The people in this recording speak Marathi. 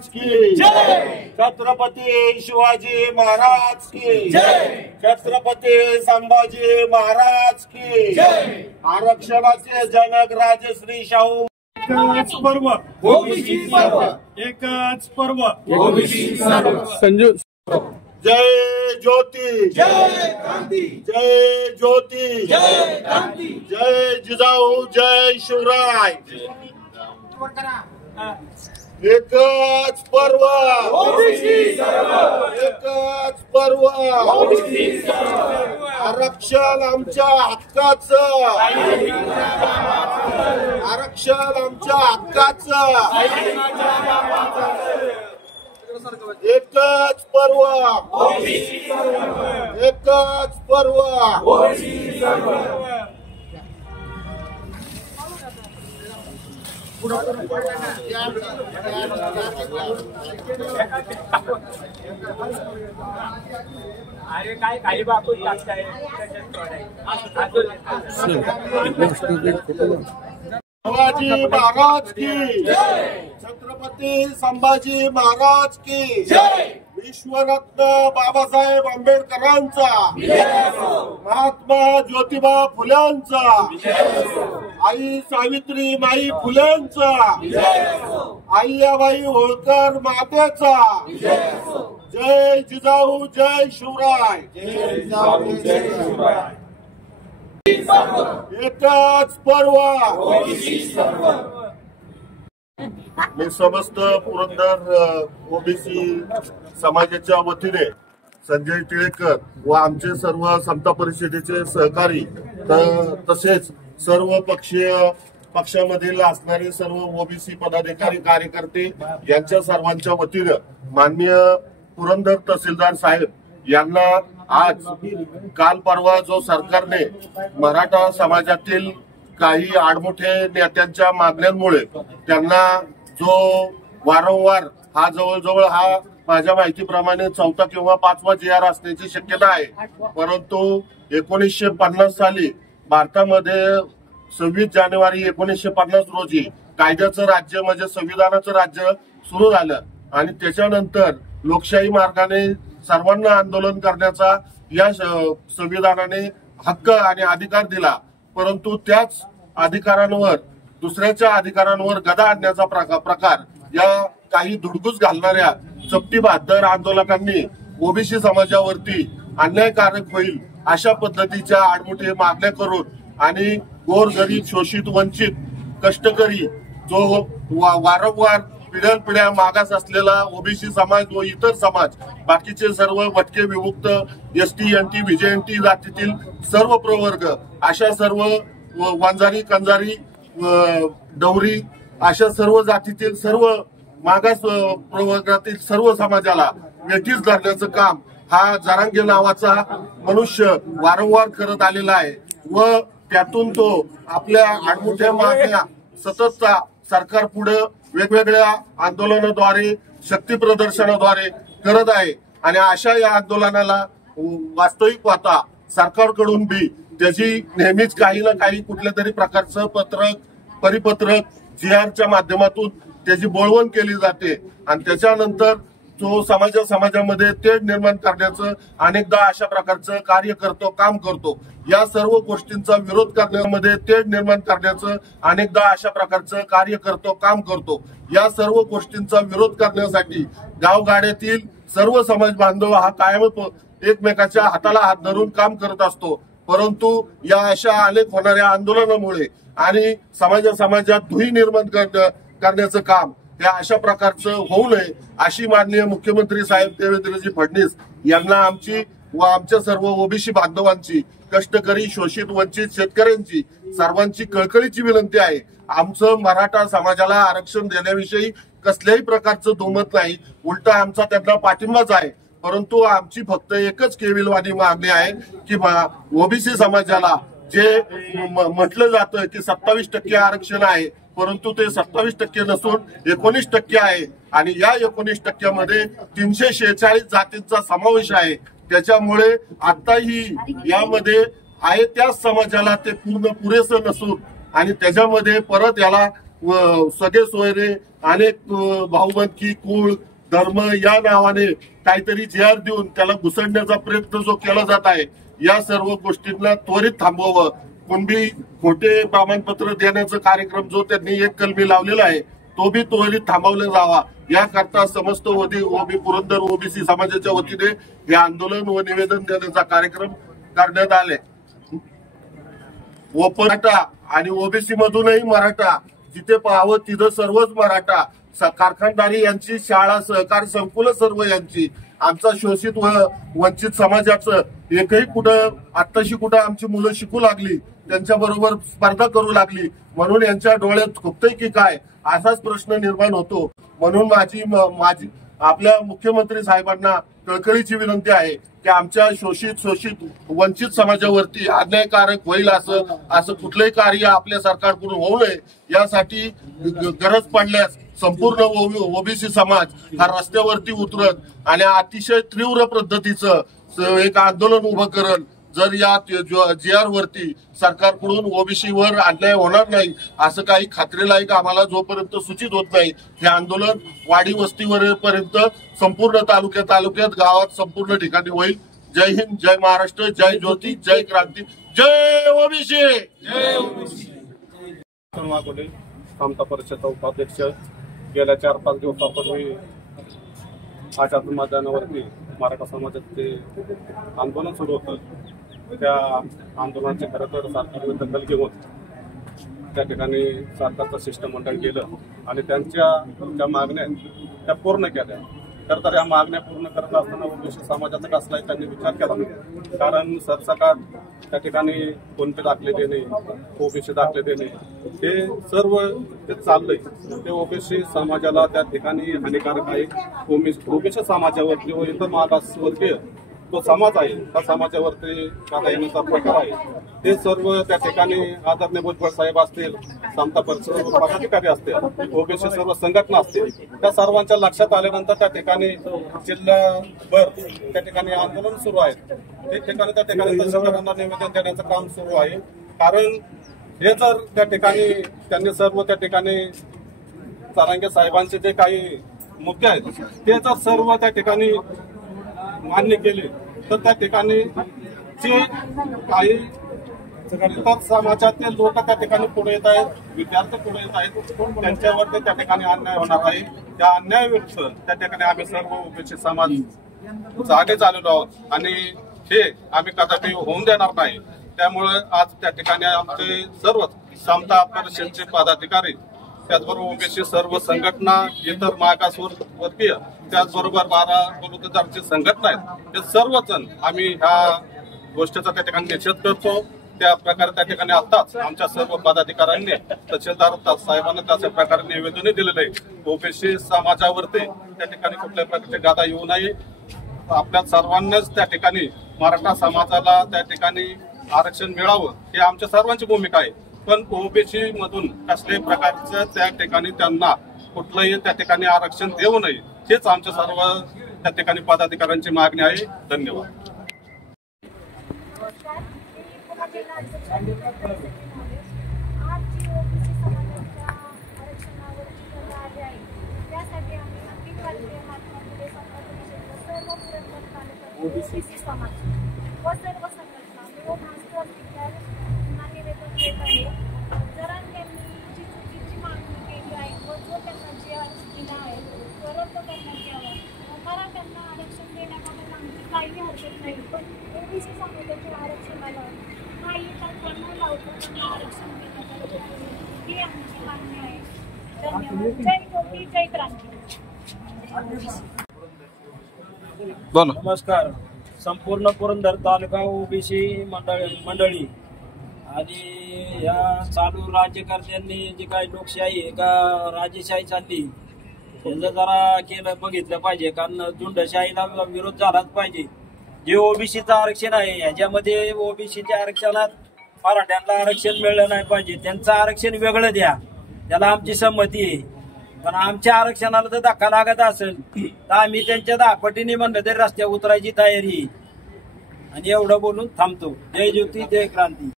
महाराज की जय, छत्रपती शिवाजी महाराज की जय, छत्रपती संभाजी महाराज की जय, आरक्षणाचे जनक राजश्री शाहू एकच पर्व ओबीसी सर्व, एकच पर्व ओबीसी सर्व। संजू जय ज्योती जय क्रांती, जय ज्योती जय क्रांती, जय जिजाऊ जय शिवराय। एकच पर्व ओबीसी सर्व, एकच पर्व ओबीसी सर्व, आरक्षण आमच्या हक्काचं, आरक्षण आमच्या हक्काचं, एकच पर्व ओबीसी सर्व, एकच पर्व ओबीसी सर्व। अरे काय काही बापू लागताय शिवाजी महाराज की जय, छत्रपती संभाजी महाराज की जय, विश्वरत्न बाबासाहेब आंबेडकरांचा, महात्मा ज्योतिबा फुल्यांचा, आई सावित्रीबाई फुलेंचा, अहिल्याबाई होळकर मातेचा, जय जिजाऊ जय शिवराय। एकच पर्व ओबीसी सर्व। मी समस्त पुरंदर ओबीसी समाजाच्या वतीने संजय टिळेकर व आमचे सर्व समता परिषदेचे सहकारी तसेच सर्व पक्षामधील असणारे सर्व ओबीसी पदाधिकारी कार्यकर्ते यांच्या सर्वांच्या वतीने माननीय पुरंदर तहसीलदार साहेब यांना आज काल परवा जो सरकारने मराठा समाजातील काही आडमुठे नेत्यांच्या मागण्यांमुळे त्यांना जो वारंवार हा जवळजवळ हा माझ्या माहितीप्रमाणे 4था किंवा 5वा GR असण्याची शक्यता आहे, परंतु 1950 साली भारतामध्ये 26 जानेवारी 1950 रोजी कायद्याचं राज्य म्हणजे संविधानाचं राज्य सुरू झालं आणि त्याच्यानंतर लोकशाही मार्गाने सर्वांना आंदोलन करण्याचा या संविधानाने हक्क आणि अधिकार दिला, परंतु त्याच अधिकारांवर दुसऱ्याच्या अधिकारांवर गदा आणण्याचा प्रकार या काही धुडगूस घालणाऱ्या चपटी बहादर आंदोलकांनी ओबीसी समाजावरती अन्यायकारक होईल अशा पद्धतीच्या आडमुठे मागण्या करून आणि गोरगरीब शोषित वंचित कष्टकरी जो वारंवार पिढ्यानपिढ्या मागास असलेला ओबीसी समाज व इतर समाज बाकीचे सर्व भटके विमुक्त ST NT VJNT जातीतील सर्व प्रवर्ग अशा सर्व वंजारी कंजारी डवरी अशा सर्व जातीतील सर्व मागास प्रवर्गातील सर्व समाजाला वेठीस धरण्याचं काम हा जरांगे नावाचा मनुष्य वारंवार करत आलेला आहे व त्यातून तो आपल्या आडमुठ्या मागण्या सततचा सरकार पुढे वेगवेगळ्या आंदोलनाद्वारे शक्ती प्रदर्शनाद्वारे करत आहे आणि अशा या आंदोलनाला वास्तविक पाहता सरकारकडून बी त्याची नेहमीच काही ना काही कुठल्या तरी प्रकारचं परिपत्रक GRच्या माध्यमातून त्याची बोळवण केली जाते आणि त्याच्यानंतर तो समाजामध्ये तेढ निर्माण करण्याचं अनेकदा अशा प्रकारचं कार्य करतो काम करतो। या सर्व गोष्टींचा विरोध करण्यामध्ये तेढ निर्माण करण्याचं अनेकदा अशा प्रकारचं कार्य करतो काम करतो। या सर्व गोष्टींचा विरोध करण्यासाठी गावगाड्यातील सर्व समाज बांधव हा कायम एकमेकाच्या हाताला हात धरून काम करत असतो, परंतु या अशा अनेक होणाऱ्या आंदोलनामुळे आणि समाजात धुई निर्माण करण्याचं काम या अशा प्रकारचं होऊ नये अशी माननीय मुख्यमंत्री साहेब देवेंद्रजी फडणवीस यांना आमची व आमच्या सर्व ओबीसी बांधवांची कष्टकरी शोषित वंचित शेतकऱ्यांची सर्वांची कळकळीची विनंती आहे। आमचं मराठा समाजाला आरक्षण देण्याविषयी कसल्याही प्रकारचं दुमत नाही, उलटा आमचा त्यांना पाठिंबाच आहे, परंतु आमची फक्त एकच केविलवाणी मागणी आहे की ओबीसी समाजाला जे म्हटलं जातं की 27% आरक्षण आहे, परंतु ते 27% नसून 19% आहे आणि या 19% मध्ये 346 जातींचा समावेश आहे। त्याच्यामुळे आताही यामध्ये आहे त्याच समाजाला ते पुरेसं नसून आणि त्याच्यामध्ये परत याला सगळे सोयरे अनेक भाऊबंदकी कुळ धर्म या नावाने काहीतरी JR देऊन त्याला घुसडण्याचा प्रयत्न जो केला जात आहे, या सर्व गोष्टींना त्वरित थांबवावं. कुणबी खोटे प्रमाणपत्र देण्याचा कार्यक्रम जो त्यांनी एक कलमी लावलेला आहे तो बी त्वरित थांबवला जावा. याकरता समस्त ओबी पुरंदर ओबीसी समाजाच्या वतीने हे आंदोलन व निवेदन देण्याचा कार्यक्रम करण्यात आले. मराठा आणि ओबीसी मधूनही मराठा जिथे पाहावं तिथं सर्वच मराठा, कारखानदारी यांची शाळा सहकार संकुल सर्व यांची, आमचा शोषित व वंचित समाजाचं एकही कुठं आत्ताशी कुठं आमची मुलं शिकू लागली, त्यांच्या बरोबर स्पर्धा करू लागली म्हणून यांच्या डोळ्यात खुपतंय की काय असाच प्रश्न निर्माण होतो. म्हणून माझी आपल्या मुख्यमंत्री साहेबांना कळकळीची विनंती आहे की आमच्या शोषित वंचित समाजावरती अन्यायकारक होईल असं कुठलंही कार्य आपल्या सरकारकडून होऊ नये. यासाठी गरज पडल्यास संपूर्ण ओबीसी समाज हा रस्त्यावरती उतरत आणि अतिशय तीव्र पद्धतीचं एक आंदोलन उभं करल. जर या JR वरती सरकारकडून ओबीसी वर अन्याय होणार नाही असं काही खात्रीलायक आम्हाला जोपर्यंत सूचित होत नाही हे आंदोलन वाडी वस्तीवरपर्यंत संपूर्ण तालुक्यात गावात संपूर्ण ठिकाणी होईल. जय हिंद, जय महाराष्ट्र, जय ज्योती, जय क्रांती, जय ओबीसी. समता परिषदेचा उपाध्यक्ष. गेल्या 4-5 दिवसापूर्वी आझाद मैदानावरती मराठा समाजाचे आंदोलन सुरू होतं. त्या आंदोलनाचे खरं तर सरकारने दखल घेऊन त्या ठिकाणी सरकारचं शिष्टमंडळ गेलं आणि त्यांच्या ज्या मागण्या त्या पूर्ण केल्या. खरं तर या मागण्या पूर्ण करत असताना ओबीसी समाजाचा कसलाही त्यांनी विचार केला नाही. कारण सरसकट त्या ठिकाणी कोणते दाखले देणे, ओबीसी दाखले देणे हे सर्व ते चाललंय. ते ओबीसी समाजाला त्या ठिकाणी हानिकारक आहे. ओबीसी समाजावरती व इतर मागासवर्गीय तो समाज आहे त्या समाजावरती कायदा येण्याचा प्रकार आहे. ते सर्व त्या ठिकाणी आदरणीय भुजबळ साहेब असतील, समता परिषद पदाधिकारी असतील, ओबीसी सर्व संघटना असतील, त्या सर्वांच्या लक्षात आल्यानंतर त्या ठिकाणी जिल्हाभर त्या ठिकाणी आंदोलन सुरू आहे. एक ठिकाणी त्या ठिकाणी तहसीलदारांना निवेदन देण्याचं काम सुरू आहे. कारण हे जर त्या ठिकाणी त्यांनी सर्व त्या ठिकाणी सारंगे साहेबांचे जे काही मुद्दे आहेत ते जर सर्व त्या ठिकाणी मान्य केले तर त्या ठिकाणी जे काही इतर समाजातील लोक त्या ठिकाणी पुढे येत आहेत, विद्यार्थी पुढे येत आहेत, त्यांच्यावर त्या ठिकाणी अन्याय होणार आहे. त्या अन्यायाविरुद्ध त्या ठिकाणी आम्ही सर्व ओबीसी समाज जागे झालेलो आहोत आणि हे आम्ही कदापि होऊन देणार नाही. त्यामुळे आज त्या ठिकाणी आमचे सर्वच समता परिषदेचे पदाधिकारी, त्याचबरोबर ओबीसी सर्व संघटना, इतर मागासवर्गीय, त्याचबरोबर 12 बलुतेदारांची संघटना आहेत, ते सर्वजण आम्ही ह्या गोष्टीचा त्या ठिकाणी निषेध करतो. त्या प्रकारे त्या ठिकाणी आताच आमच्या सर्व पदाधिकाऱ्यांनी तहसीलदार साहेबांना त्याच्या प्रकारे निवेदन दिलेलं आहे. ओबीसी समाजावरती त्या ठिकाणी कुठल्याही प्रकारची गादा येऊ नये. आपल्या सर्वांनाच त्या ठिकाणी मराठा समाजाला त्या ठिकाणी आरक्षण मिळावं ही आमच्या सर्वांची भूमिका आहे. पण ओबीसी मधून कसल्याही प्रकारचं त्या ठिकाणी त्यांना कुठलंही त्या ठिकाणी आरक्षण देऊ नये हेच आमच्या सर्व त्या ठिकाणी पदाधिकाऱ्यांची मागणी आहे. धन्यवाद. ओबीसी समाज व सर्व संघटना मिळून निवेदन देत आहे. जरा त्यांनी जी चुकीची मागणी केली आहे व जो त्यांना JR दिला आहे तो रद्द करण्यात यावा. मराठ्यांना आरक्षण देण्याबाबत आमची काही हरकत नाही, पण ओबीसी समाजाच्या आरक्षणाला काही तत्वांना लावता त्यांना आरक्षण देण्यात आले आहे ही आमची मागणी आहे. धन्यवाद. जय ज्योती, जय क्रांती. नमस्कार. संपूर्ण पुरंदर तालुका ओबीसी मंडळी आणि या चालू राज्यकर्त्यांनी जी काही लोकशाही का राजेशाही चालली त्याचं जरा केलं बघितलं पाहिजे. कारण झुंडशाहीला विरोध झालाच पाहिजे. जे ओबीसीचं आरक्षण आहे याच्यामध्ये ओबीसीच्या आरक्षणात मराठ्यांना आरक्षण मिळलं नाही पाहिजे. त्यांचं आरक्षण वेगळं द्या, त्याला आमची संमती आहे. पण आमच्या आरक्षणाला जर धक्का लागत असेल तर आम्ही त्यांच्या 10 पटीने म्हणलं तरी रस्त्यावर उतरायची तयारी. आणि एवढं बोलून थांबतो. जय ज्योती, जय क्रांती.